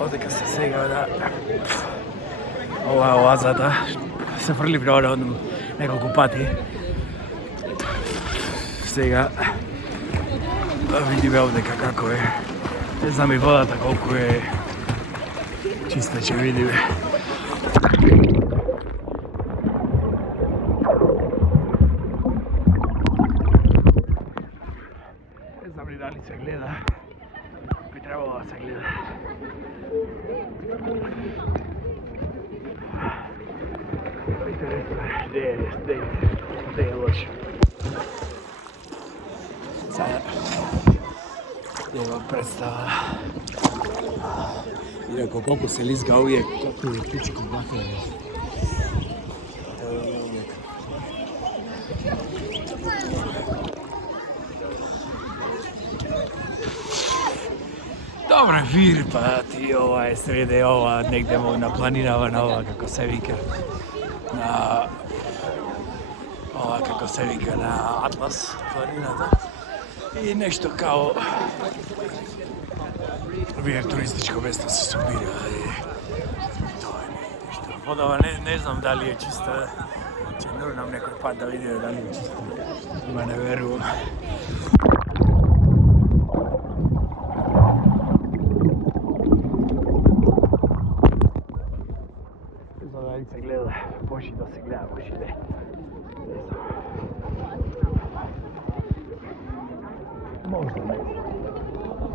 Ovdje se сега da ova oazata se frli prora od nekoliko pati. Сега видиме овде како е. Не знам и водата колку е чиста, ќе видиме. Не знам ли дали се гледа. Би требало да се гледа. Интересно е, де е лошо. Sada evo predstava. Iako koliko se lizga uvijek, koliko je pičko bakove. Dobro, vir, pa ti ova srede ova negde na planinama, na ova kako se vika. Na ova kako se vika na Atlas planinata. I nešto kao vir turističko mesto se subira i to je nešto. Vodova ne znam da li je čista, će nam nekoj pad da vidio da li je čista, ima ne verujem. Da se gleda, boži da se gleda, boži ne. Možda ne.